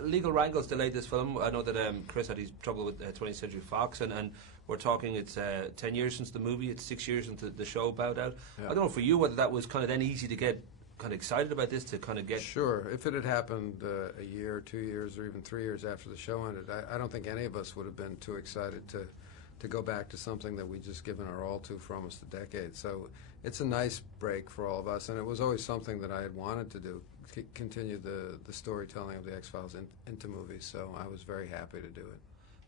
Legal wrangles delayed this film. I know that Chris had his trouble with 20th Century Fox, and we're talking it's 10 years since the movie, it's 6 years since the show bowed out. Yeah. I don't know for you whether that was kind of then easy to get kind of excited about this, to kind of get... Sure. If it had happened a year, 2 years, or even 3 years after the show ended, I don't think any of us would have been too excited to go back to something that we'd just given our all to for almost a decade. So it's a nice break for all of us, and it was always something that I had wanted to do, continue the storytelling of the X-Files into movies, so I was very happy to do it.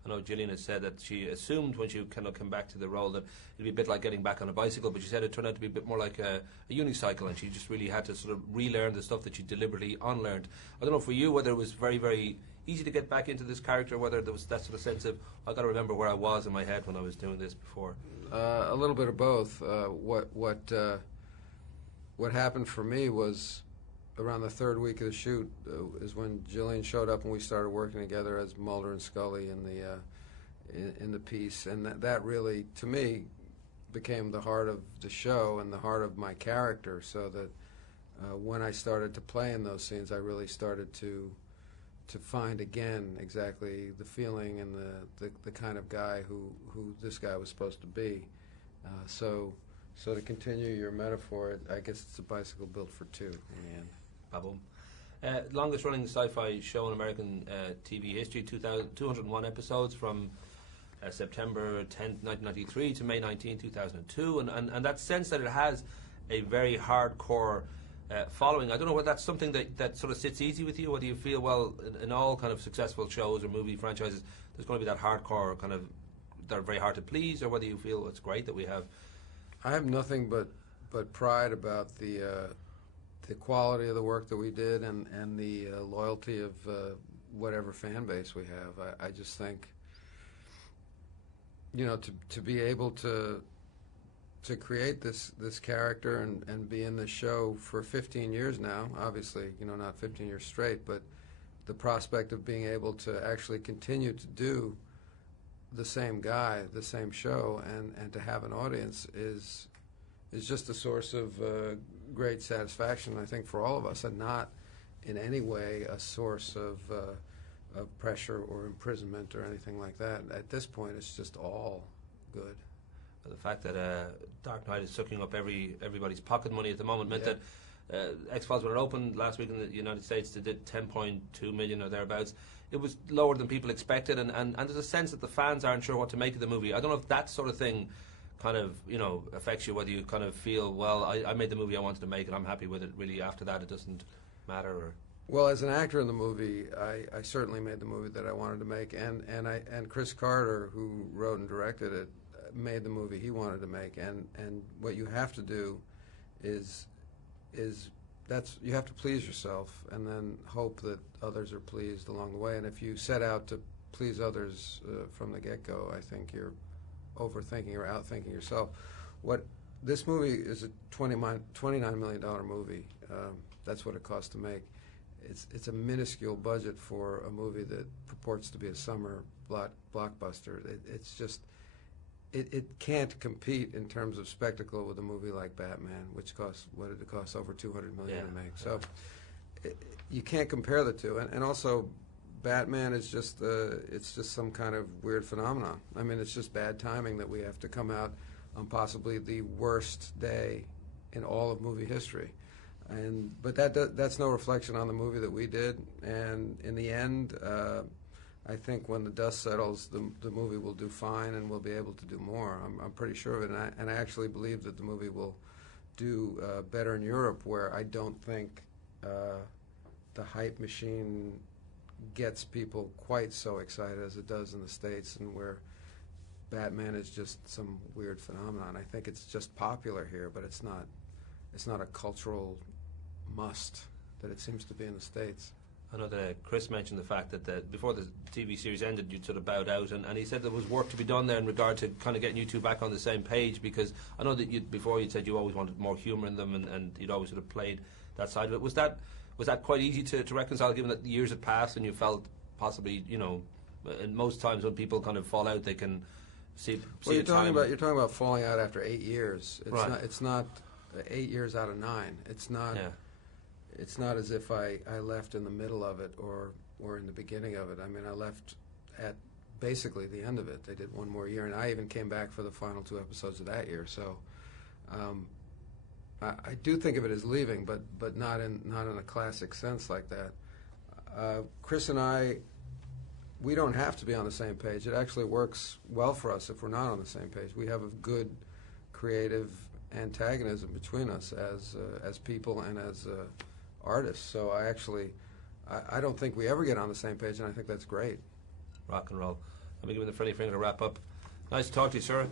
I know Gillian has said that she assumed when she kind of came back to the role that it'd be a bit like getting back on a bicycle, but she said it turned out to be a bit more like a unicycle, and she just really had to sort of relearn the stuff that she deliberately unlearned. I don't know for you whether it was very, very easy to get back into this character, whether there was that sort of sense of, I've got to remember where I was in my head when I was doing this before. A little bit of both. What happened for me was around the third week of the shoot is when Gillian showed up and we started working together as Mulder and Scully in the piece, and that really, to me, became the heart of the show and the heart of my character. So that when I started to play in those scenes, I really started to find again exactly the feeling and the kind of guy who this guy was supposed to be. So to continue your metaphor, I guess it's a bicycle built for two in the end. Ba-boom. Longest running sci-fi show in American TV history, 201 episodes from September 10th, 1993 to May 19, 2002, and that sense that it has a very hardcore following. I don't know whether that's something that sort of sits easy with you, whether you feel, well, in all kind of successful shows or movie franchises, there's going to be that hardcore kind of, they're very hard to please, or whether you feel it's great that we have... I have nothing but pride about the quality of the work that we did and the loyalty of whatever fan base we have. I just think, you know, to be able to create this character and be in this show for 15 years now, obviously, you know, not 15 years straight, but the prospect of being able to actually continue to do the same guy, the same show, and to have an audience is just a source of great satisfaction, I think, for all of us, and not in any way a source of pressure or imprisonment or anything like that. At this point, it's just all good. The fact that Dark Knight is sucking up everybody's pocket money at the moment meant that X-Files, when it opened last week in the United States, they did 10.2 million or thereabouts. It was lower than people expected, and there's a sense that the fans aren't sure what to make of the movie. I don't know if that sort of thing kind of, you know, affects you, whether you kind of feel, well, I made the movie I wanted to make and I'm happy with it. Really, after that, it doesn't matter. Or... Well, as an actor in the movie, I certainly made the movie that I wanted to make, and Chris Carter, who wrote and directed it, made the movie he wanted to make. And what you have to do is you have to please yourself, and then hope that others are pleased along the way. And if you set out to please others from the get-go, I think you're overthinking or outthinking yourself. This movie is a $29 million movie. That's what it cost to make. It's a minuscule budget for a movie that purports to be a summer blockbuster. It's just it can't compete in terms of spectacle with a movie like Batman, which cost, what did it cost, over $200 million to make. So you can't compare the two. And also, Batman is just it's just some kind of weird phenomenon. I mean, it's just bad timing that we have to come out on possibly the worst day in all of movie history. But that's no reflection on the movie that we did. And in the end, I think when the dust settles, the movie will do fine and we'll be able to do more. I'm pretty sure of it. And I actually believe that the movie will do better in Europe, where I don't think the hype machine gets people quite so excited as it does in the States, and where Batman is just some weird phenomenon. I think it's just popular here, but it's not a cultural must that it seems to be in the States. I know that Chris mentioned the fact that before the TV series ended, you'd sort of bowed out, and he said there was work to be done there in regard to kind of getting you two back on the same page, because I know that before you'd said you always wanted more humour in them, and you'd always sort of played that side of it. Was that quite easy to reconcile, given that the years had passed and you felt possibly, you know, and most times when people kind of fall out, they can see well, you're talking about falling out after 8 years. It's not 8 years out of 9. It's not. Yeah. It's not as if I left in the middle of it, or were in the beginning of it. I mean, I left at basically the end of it. They did one more year, and I even came back for the final 2 episodes of that year. So I do think of it as leaving, but not in a classic sense like that. Chris and I, we don't have to be on the same page. It actually works well for us if we're not on the same page. We have a good creative antagonism between us as people and as artists. So I don't think we ever get on the same page, and I think that's great. Rock and roll. Let me give him the friendly finger to wrap up. Nice to talk to you, sir.